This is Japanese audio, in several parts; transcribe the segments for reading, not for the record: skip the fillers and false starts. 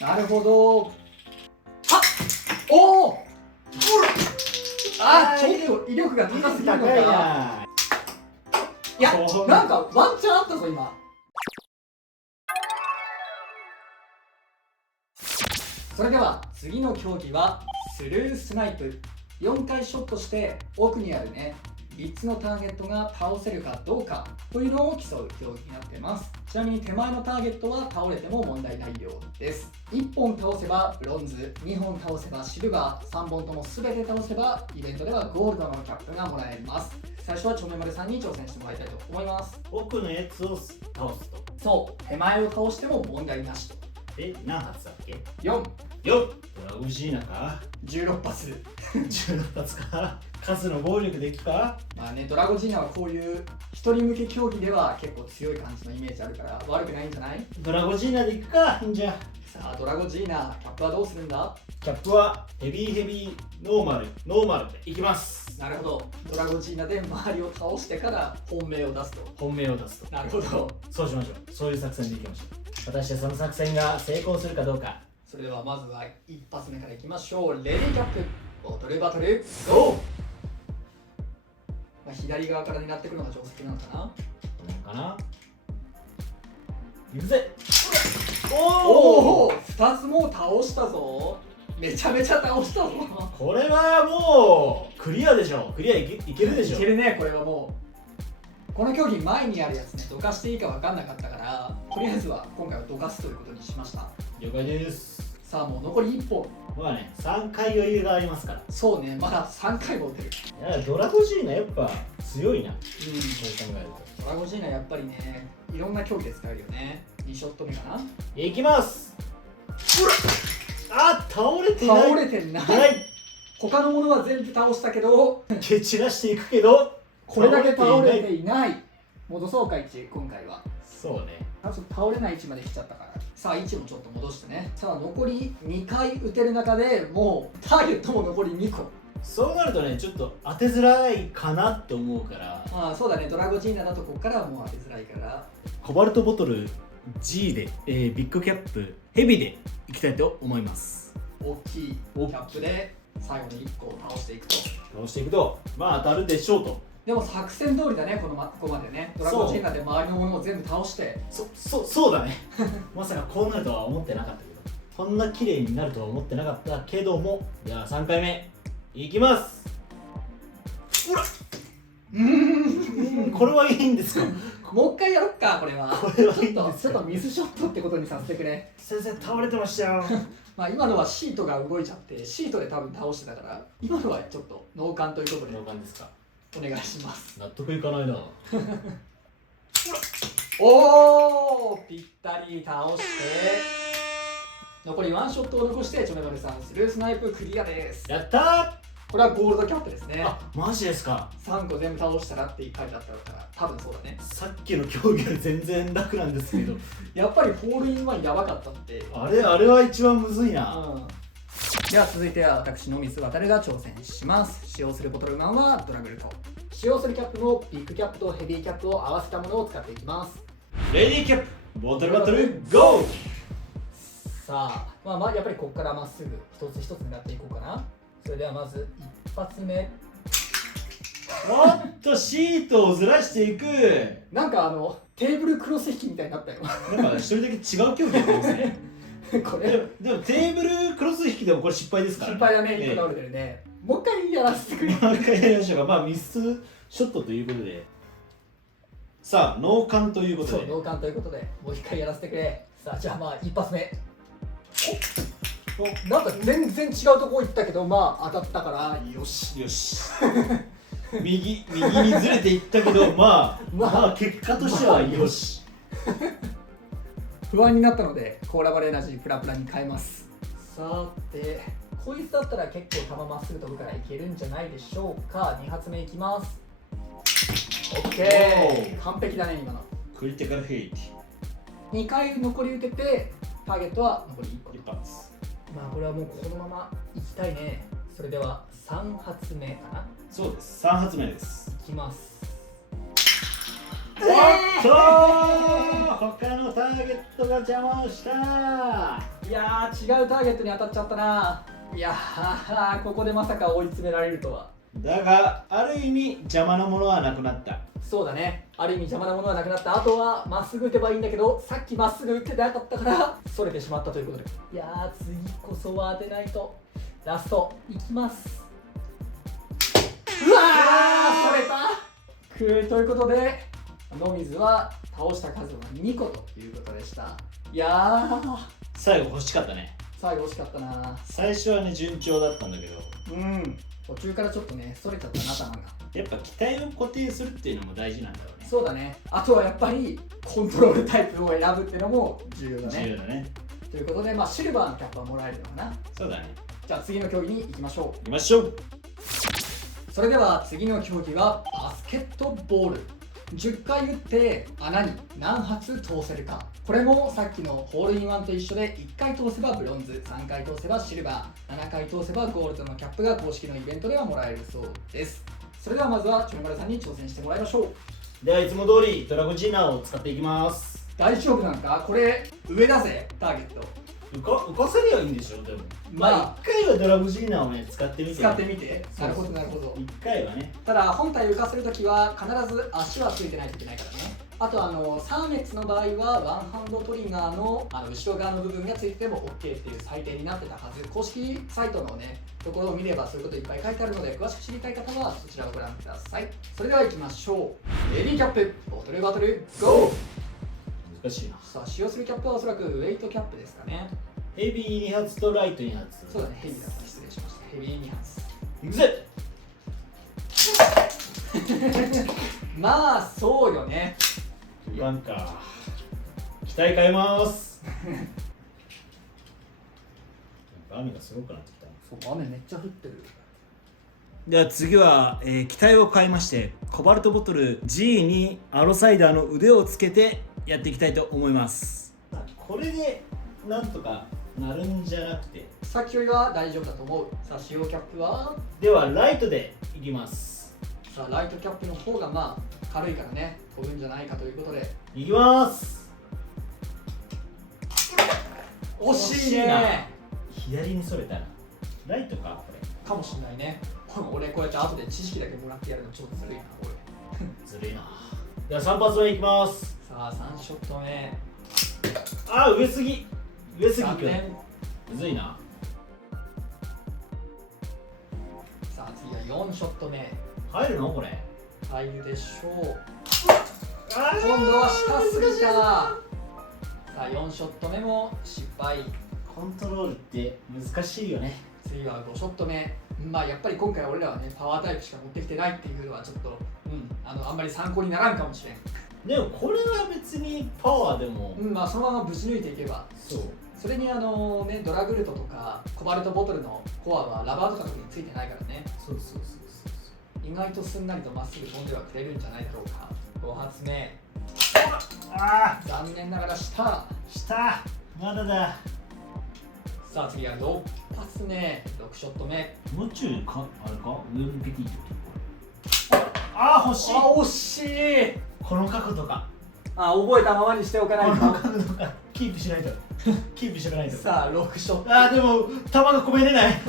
なるほど。あおおあ、ちょっと威力が高すぎるのか。高いな。いや、なんかワンチャンあったぞ今。それでは次の競技はスルースナイプ。4回ショットして奥にあるね3つのターゲットが倒せるかどうかというのを競う競技になっています。ちなみに手前のターゲットは倒れても問題ないようです。1本倒せばブロンズ、2本倒せばシルバー、3本とも全て倒せばイベントではゴールドのキャップがもらえます。最初はちょめまるさんに挑戦してもらいたいと思います。奥のやつを倒すと。そう手前を倒しても問題なしと。何発だっけ。4、よっ、ドラゴジーナか。16発。16発か。数の暴力でいくか。まあね、ドラゴジーナはこういう一人向け競技では結構強い感じのイメージあるから悪くないんじゃない？ドラゴジーナでいくか。じゃあさあドラゴジーナ、キャップはどうするんだ？キャップはヘビーノーマルでいきます。なるほど、ドラゴジーナで周りを倒してから本命を出すと。本命を出すと。なるほど。そうしましょう。そういう作戦でいきましょう。果たしてその作戦が成功するかどうか。それではまずは一発目からいきましょう。レディーキャップボトルバトルゴー。まあ、左側から狙ってくるのが定石なのかな。かな。いくぜ。おお、2つもう倒したぞ。めちゃめちゃ倒したぞ。これはもうクリアでしょ。クリアいけるでしょ。いけるね。これはもうこの競技前にあるやつね、どかしていいか分かんなかったから、とりあえずは今回はどかすということにしました。了解です。さあもう残り1本。まあね、3回余裕がありますから。そうね、まだ3回も打てる。いやドラゴジーナやっぱ強いな。そう考えると。ドラゴジーナやっぱりね、いろんな競技で使えるよね。2ショット目かな。いきます。あ、倒れてない。倒れてない。他のものは全部倒したけど、蹴散らしていくけど、これだけ倒れていない。戻そうか、位置、今回は。そうね。ちょっと倒れない位置まで来ちゃったから。さあ、位置もちょっと戻してね。さあ、残り2回打てる中でもうターゲットも残り2個。そうなるとね、ちょっと当てづらいかなって思うから。ああ、そうだね、ドラゴジーナだとここからはもう当てづらいから。コバルトボトル G で、ビッグキャップヘビでいきたいと思います。大きいキャップで最後に1個を倒していくと。倒していくと、まあ当たるでしょうと。でも作戦通りだね、ここまでね。ドラゴジーナで周りのものを全部倒して。そうだね。まさかこうなるとは思ってなかったけど、こんな綺麗になるとは思ってなかったけども。じゃあ3回目いきます。ほら、これはいいんですか。もう一回やろっか、これは。これはいいんですか。ちょっとミスショットってことにさせてくれ。先生倒れてましたよ。まあ今のはシートが動いちゃってシートで多分倒してたから、今のはちょっと脳幹ということで脳幹ですか。お願いします。納得いかないな。おー、ぴったり倒して残りワンショットを残してちょめまるさんスルースナイプクリアです。やったー。これはゴールドキャップですね。あ、マジですか。3個全部倒したらって書いてあったから多分そうだね。さっきの競技より全然楽なんですけど。やっぱりホールインワンやばかったって。あれは一番むずいな。では続いては私のミス渡るが挑戦します。使用するボトルマンはドラグルト。使用するキャップもビッグキャップとヘビーキャップを合わせたものを使っていきます。レディーキャップボトルバトルゴー。さあ、まあやっぱりここからまっすぐ一つ一つ狙っていこうかな。それではまず一発目。おっとシートをずらしていく。なんかテーブルクロス引きみたいになったよ。なんか一人だけ違う競技やってますね。これでもテーブルクロス引きでもこれ失敗ですから、失敗だね。1個倒れてるね。もう一回やらせてくれ。もう一回やりましょうか。まあミスショットということで。さあ脳幹ということで。そう、脳幹ということでもう一回やらせてくれ。さあじゃあまあ一発目。お、なんか全然違うとこ行ったけどまあ当たったからよし。よし。右にずれていったけどまあ結果としてはよし。不安になったのでコーラバルエナジープラプラに変えます。さてこいつだったら結構球まっすぐ飛ぶからいけるんじゃないでしょうか。2発目いきます。 OK、 完璧だね今の。クリティカルヘイテ2回残り打ててターゲットは残り1個。一発。まあこれはもうこのままいきたいね。それでは3発目かな。そうです。3発目です。いきます。おっと他のターゲットが邪魔をした。いやー違うターゲットに当たっちゃったな。いやーここでまさか追い詰められるとは。だがある意味邪魔なものはなくなった。そうだね、ある意味邪魔なものはなくなった。あとはまっすぐ打てばいいんだけど、さっきまっすぐ打ってなかったからそれてしまったということで、いやー次こそは当てないと。ラストいきます。うわーそれたということで野水は倒した数は2個ということでした。いやー最後欲しかったね。最後惜しかったな。最初はね順調だったんだけど、途中からちょっとねそれちゃったな頭が。やっぱ機体を固定するっていうのも大事なんだろうね。そうだね、あとはやっぱりコントロールタイプを選ぶっていうのも重要だね。重要だね。ということで、まあ、シルバーのキャップはもらえるのかな。そうだね。じゃあ次の競技に行きましょ行きましょう。う。それでは次の競技はバスケットボール。10回打って穴に何発通せるか。これもさっきのホールインワンと一緒で1回通せばブロンズ、3回通せばシルバー、7回通せばゴールドのキャップが公式のイベントではもらえるそうです。それではまずはちょいまるさんに挑戦してもらいましょう。ではいつも通りドラゴジーナを使っていきます。大丈夫なんか、これ上だぜターゲット。浮かせりゃいいんでしょ。でもまあまあ1回はドラゴジーナをね使ってみて、使ってみて。なるほどなるほど。1回はね。ただ本体浮かせるときは必ず足はついてないといけないからね。あとサーメッツの場合はワンハンドトリガーの後ろ側の部分がついてても OK っていう裁定になってたはず。公式サイトのねところを見ればそういうこといっぱい書いてあるので、詳しく知りたい方はそちらをご覧ください。それでは行きましょう。レディーキャップボトルバトルゴー。難しいな。さあ使用するキャップはおそらくウェイトキャップですかね。ヘビー2発とライト2発。そうだね、ヘビーだった。失礼しました。ヘビー2発。いくぜ。まあそうよね。なんか期待変えます雨がすごくなってきた。そう、雨めっちゃ降ってる。では次は、機体を変えましてコバルトボトル G にアロサイダーの腕をつけてやっていきたいと思います。これでなんとかなるんじゃなくて、さっきよりは大丈夫だと思う。さあ使用キャップは、ではライトでいきます。さあライトキャップの方がまあ軽いからね飛ぶんじゃないかということでいきます。惜しいね。左にそれたらライトかこれかもしれないね。俺こうやって後で知識だけもらってやるのちょっとずるいな俺。ずるいな。では3発目いきます。さあ3ショット目。あー上すぎ残念。むずいな。さあ次は4ショット目。入るのこれ。入るでしょう。あー今度は下すぎた。さあ4ショット目も失敗。コントロールって難しいよね。次は5ショット目。まあやっぱり今回俺らはねパワータイプしか持ってきてないっていうのはちょっと、あんまり参考にならんかもしれん。でもこれは別にパワーでも、まあそのままぶち抜いていけば。そうそれにドラグルトとかコバルトボトルのコアはラバーとか特についてないからね。そう意外とすんなりとまっすぐ飛んではくれるんじゃないだろうか。5発目。あ残念ながら下。あ下まだだ。さあ次は6発目。6ショット目。もうちょいかあれか上にペティってああ欲しい。あ惜しい。この角度か。覚えたままにしておかないこのと。角度か。キープしないとキープしとかないと。さあ6ショット。あーでも弾が込めれない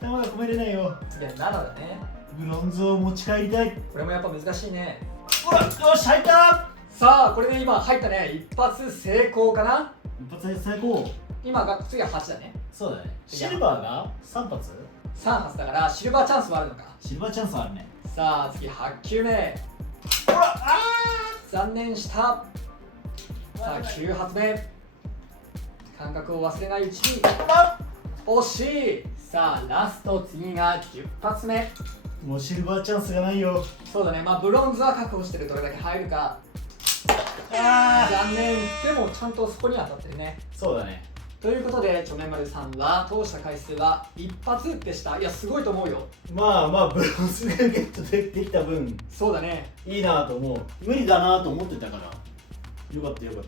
弾が込めれないよ。次は7だね。ブロンズを持ち帰りたい。これもやっぱ難しいね。ほらよし入った。さあこれで今入ったね。一発成功かな。一発で最高。今が次は8だね。そうだね。シルバーが3発。3発だからシルバーチャンスもあるのか。シルバーチャンスあるね。さあ次8球目。ほら残念した。さあ9発目。感覚を忘れないうちに。惜しい。さあラスト次が10発目。もうシルバーチャンスがないよ。そうだね、まあブロンズは確保してる。どれだけ入るか。残念。でもちゃんとそこに当たってるね。そうだね。ということで、ちょめまるさんは通した回数は一発でした。いや、すごいと思うよ。まあまあブロンズがゲットできた分そうだね。いいなと思う。無理だなと思ってたからよかったよかっ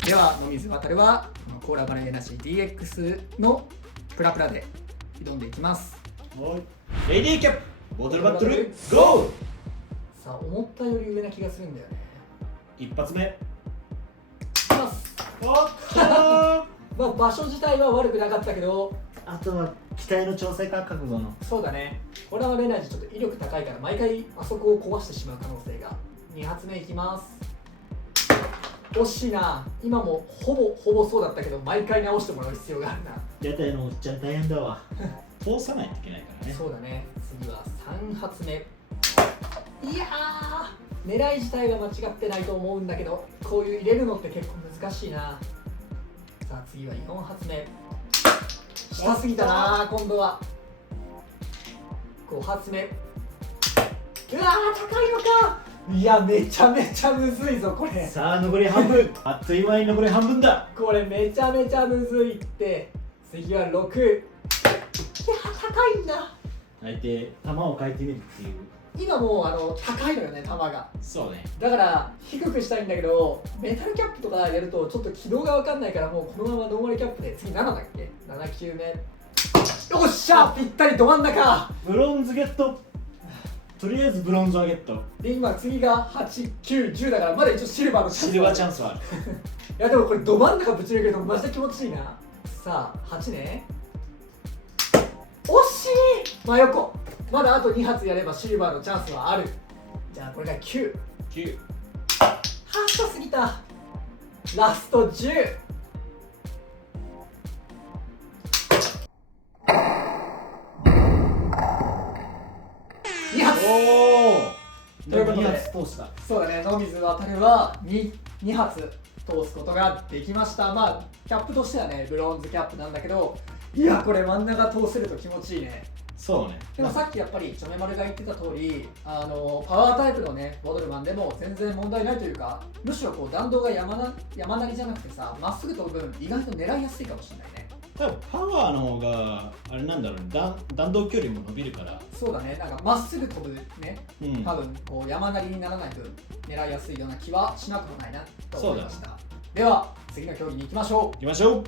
た。では、野水航はコーラバナエナジー DX のプラプラで挑んでいきます。はいレディーキャップボトルバトルゴー。さあ、思ったより上な気がするんだよね。一発目。いきます。おっとまあ場所自体は悪くなかったけど、あとは機体の調整か、覚悟の。そうだね。これはレナジちょっと威力高いから毎回あそこを壊してしまう可能性が。2発目いきます。惜しいな。今もほぼそうだったけど、毎回直してもらう必要があるな。屋台のおっちゃん大変だわ。通さないといけないからね。そうだね。次は3発目。いやー、狙い自体は間違ってないと思うんだけど、こういう入れるのって結構難しいな。さあ次は4発目。下すぎたな、今度は。5発目。うわー、高いのか。いや、めちゃめちゃむずいぞこれ。さあ残り半分。あっという間に残り半分だ。これめちゃめちゃむずいって。次は6。いや、高いんだ。相手球を変えてみるっていう。今もう高いのよね、球が。そうね。だから低くしたいんだけど、メタルキャップとかやるとちょっと軌道が分かんないから、もうこのままノーマルキャップで。次7だっけ。7球目。よっしゃ、ぴったりど真ん中。ブロンズゲット。とりあえずブロンズはゲット。で今次が8、9、10だから、まだ一応シルバーのチャンス。シルバーチャンスはある。いやでもこれど真ん中ぶち抜けるとマジで気持ちいいな。さあ8ね。惜しい。真横。まだあと2発やればシルバーのチャンスはある。じゃあこれが9。9。発射すぎた。ラスト10。2発。おお。ということで2発通した。そうだね、野水航は 2発通すことができました。まあキャップとしてはね、ブロンズキャップなんだけど、いやこれ真ん中通せると気持ちいいね。そうね。でもさっきやっぱりチョメマルが言ってた通り、パワータイプのねボドルマンでも全然問題ないというか、むしろこう弾道が山なりじゃなくてさ、まっすぐ飛ぶ分意外と狙いやすいかもしれないね。多分パワーの方があれなんだろうね、弾道距離も伸びるから。そうだね、なんかまっすぐ飛ぶね、うん、多分こう山なりにならない分狙いやすいような気はしなくもないなと思いました。では次の競技に行きましょう。行きましょう。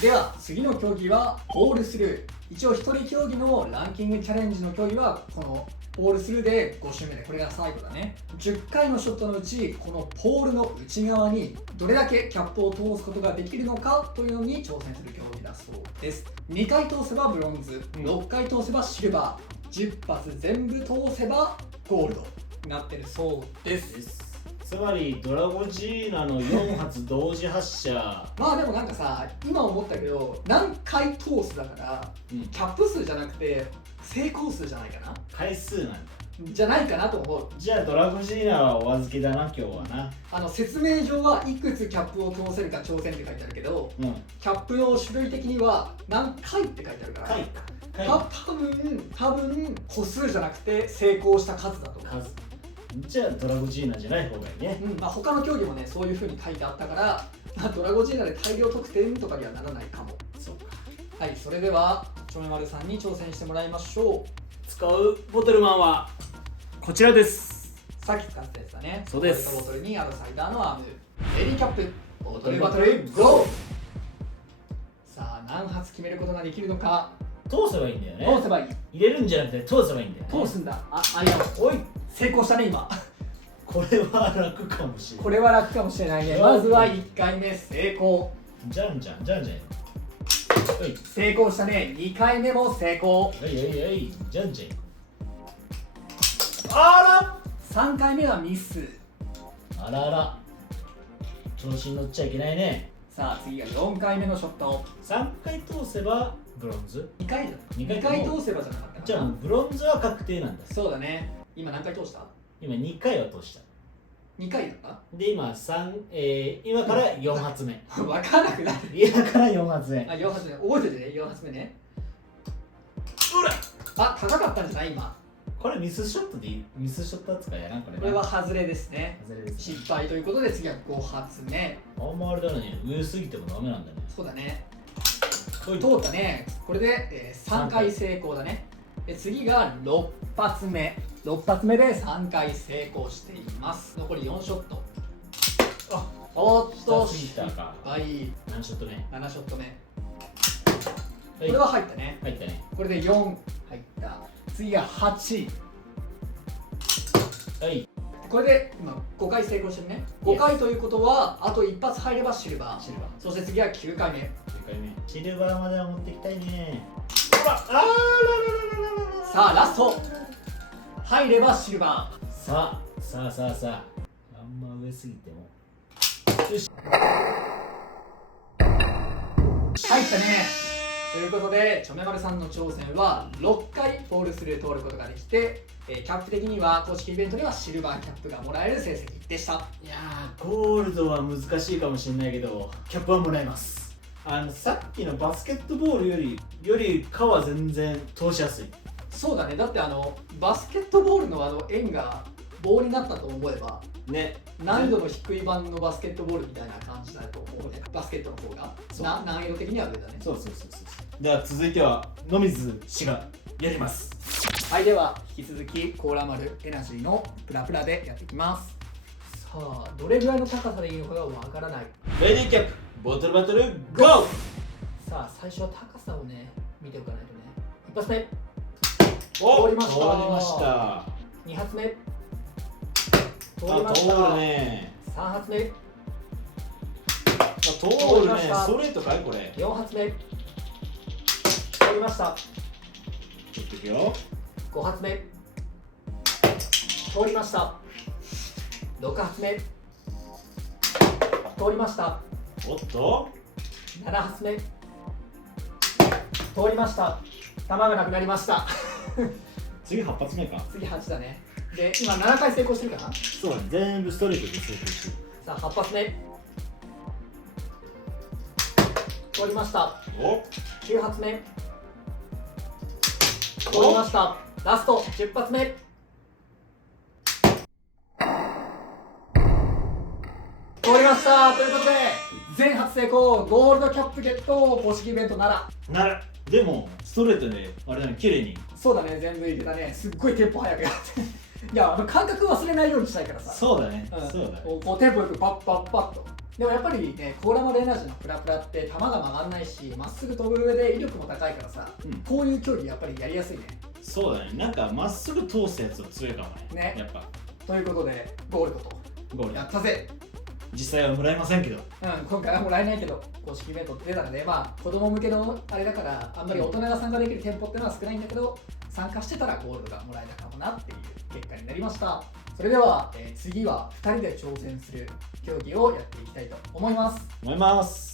では次の競技はポールスルー。一応一人競技のランキングチャレンジの競技はこのポールスルーで5周目で、これが最後だね。10回のショットのうちこのポールの内側にどれだけキャップを通すことができるのかというのに挑戦する競技だそうです。2回通せばブロンズ、6回通せばシルバー、10発全部通せばゴールドになってるそうです。つまりドラゴジーナの4発同時発射。まあでもなんかさ、今思ったけど何回通すだから、キャップ数じゃなくて成功数じゃないかな、回数なんだ。じゃないかなと思う。じゃあドラゴジーナはお預けだな今日はな。説明上はいくつキャップを通せるか挑戦って書いてあるけど、キャップの種類的には何回って書いてあるから、回か。多分個数じゃなくて成功した数だと思う。数。じゃあドラゴジーナじゃない方がいいね。まあ、他の競技もねそういう風に書いてあったから、まあ、ドラゴジーナで大量得点とかにはならないかも。そうか。はい、それではちょめまるさんに挑戦してもらいましょう。使うボトルマンはこちらです。さっき使ったやつだね。そうです。ホワイトボトルにアロサイダーのアーム、レディーキャップ、ボトルバトルゴー。さあ何発決めることができるのか。通せばいいんだよね。通せばいい。入れるんじゃなくて通せばいいんだよね。通すんだ。ありがとう。おい、成功したね今。これは楽かもしれない。これは楽かもしれないね。まずは1回目成功。じゃん。成功したね。2回目も成功。じゃん。あ3回目はミス。らあら。調子に乗っちゃいけないね。さあ次が4回目のショット。3回通せばブロンズ。2回だ。2回通せばじゃなかったかな。じゃあブロンズは確定なんだ。そうだね。今何回通した？今2回は通した。2回だった？で今今から4発目。分からなくなる。今から4発目。あ、4発目。覚えててね、4発目ね。あ、高かったんじゃない今。これミスショットでいい？ミスショット扱いやなこれ。これは外れですね。外れですね。失敗ということで次は5発目。あんまあれだね、上すぎてもダメなんだね。そうだね。通ったね。これで、3回成功だね。で次が6発目。6発目で3回成功しています。残り4ショット。おっと、失敗。何ショット目？7ショット目。これは入ったね。入ったね。これで4入った。次が8。はい。これで今5回成功してるね。5回ということはあと一発入ればシルバー。そして次は9回目。9回目。シルバーまでは持っていきたいね。さあラスト。入ればシルバー。さあ。あんま上すぎても。よし。入ったね。ということで、ちょめまるさんの挑戦は6回フォールスルー通ることができて、キャップ的には公式イベントではシルバーキャップがもらえる成績でした。いやー、ゴールドは難しいかもしれないけど、キャップはもらえます。さっきのバスケットボールよりかは全然通しやすい。そうだね。だってバスケットボールの円が棒になったと思えばね、難易度の低い版のバスケットボールみたいな感じだと思うね。バスケットの方が難易度的には上だね。そう。では続いては野水氏がやります。はい、では引き続きコーラ丸エナジーのプラプラでやっていきます。さあ、どれぐらいの高さでいいのかがわからない。レディーキャップボトルバトルゴー。さあ、最初は高さをね見ておかないとね。一発目お通りました。2発目通りました。通るね。3発目通るね。ストレートかいこれ。4発目通りました。ちょっといくよ。5発目通りました。6発目通りました。おっと7発目通りました。弾がなくなりました次8発目か。次8だね。で、今7回成功してるかな。そうだね、全部ストレートで成功してる。さあ、8発目通りました。お9発目通りました。ラスト10発目通りました。ということで全発成功、ゴールドキャップゲット、公式イベントならでもストレートであれだね、綺麗に。そうだね、全部いけたね。すっごいテンポ早くやっていや、感覚忘れないようにしたいからさ。そうだね、そうだね。こうテンポよくパッパッパッと。でもやっぱりね、コーラ丸エナジーのプラプラって球が曲がんないし、まっすぐ飛ぶ上で威力も高いからさ、こういう競技やっぱりやりやすいね。そうだね、なんかまっすぐ通すやつは強いかもね。やっぱ。ということでゴールドとゴールドやったぜ。実際はもらえませんけど、今回はもらえないけど、公式イベントって出たらね、まあ子供向けのあれだからあんまり大人が参加できる店舗っていうのは少ないんだけど、参加してたらゴールドがもらえたかもなっていう結果になりました。それでは、次は2人で挑戦する競技をやっていきたいと思います。